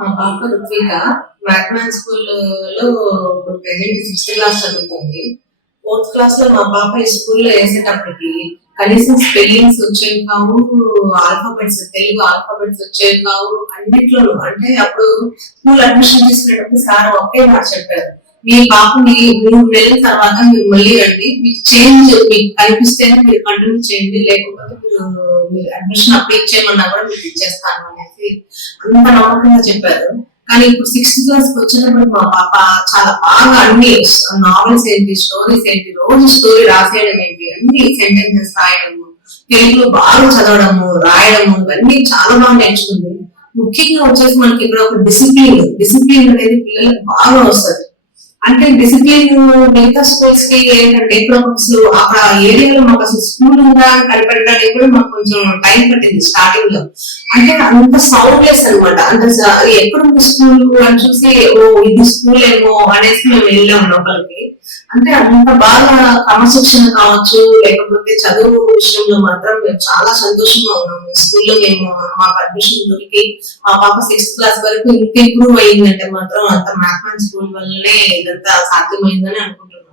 మా పాప రుత్విక మ్యాథ్మెటిక్స్ స్కూల్లో ఇప్పుడు ప్రెసెంట్ 6th క్లాస్ చదువుతుంది. 4th క్లాస్ లో మా పాప ఈ స్కూల్లో వేసేటప్పటికి కనీసం స్పెల్లింగ్స్ వచ్చేవి కావు, ఆల్ఫాబెట్స్ తెలుగు ఆల్ఫాబెట్స్ వచ్చేవి కావు. అన్నిట్లోనూ అంటే అప్పుడు స్కూల్ అడ్మిషన్ తీసుకునేటప్పుడు సార్ ఒకే మాట చెప్పారు, మీ పాపని 3 నెలల తర్వాత మీరు మళ్ళీ రండి, మీకు చేంజ్ మీకు కనిపిస్తేనే మీరు కంటిన్యూ చేయండి, లేకపోతే మీరు అడ్మిషన్ అప్లై చేయమన్నా కూడా మీకు ఇచ్చేస్తాను అనేసి అంత నమ్మకంగా చెప్పారు. కానీ ఇప్పుడు 6th క్లాస్ వచ్చినప్పుడు మా పాప చాలా బాగా అన్ని నావెల్స్ ఏంటి, స్టోరీస్ ఏంటి, రోజు స్టోరీ రాసేయడం ఏంటి, అన్ని సెంటెన్సెస్ రాయడము, తెలుగులో బాగా చదవడము, రాయడము, ఇవన్నీ చాలా బాగా నేర్చుకుంది. ముఖ్యంగా వచ్చేసి మనకి ఇక్కడ ఒక డిసిప్లిన్ అనేది పిల్లలకు బాగా వస్తుంది. అంటే డిసిప్లిన్ మిగతా స్కూల్స్ కి ఏంటంటే ఇప్పుడు అసలు ఆ ఏరియాలో మాకు అసలు స్కూల్ ఉందా అని కనిపెట్టడానికి కూడా మాకు కొంచెం టైం పట్టింది స్టార్టింగ్ లో. అంటే అంత సౌండ్లెస్ అనమాట, అంత ఎక్కడ ఉంది స్కూల్ అని చూసి ఓ ఇది స్కూల్ ఏమో అనేసి మేము వెళ్ళాము లోపలికి. అంటే అంత బాగా క్రమశిక్షణ కావచ్చు, లేకపోతే చదువు విషయంలో మాత్రం మేము చాలా సంతోషంగా ఉన్నాము. ఈ స్కూల్లో మేము మాకు అడ్మిషన్ దొరికి మా పాప 6th క్లాస్ వరకు ఇంత ఇంప్రూవ్ అయ్యిందంటే మాత్రం అంత మ్యాథ్మెటిక్స్ స్కూల్ వల్లనే ఇదంతా సాధ్యమైందని అనుకుంటున్నాను.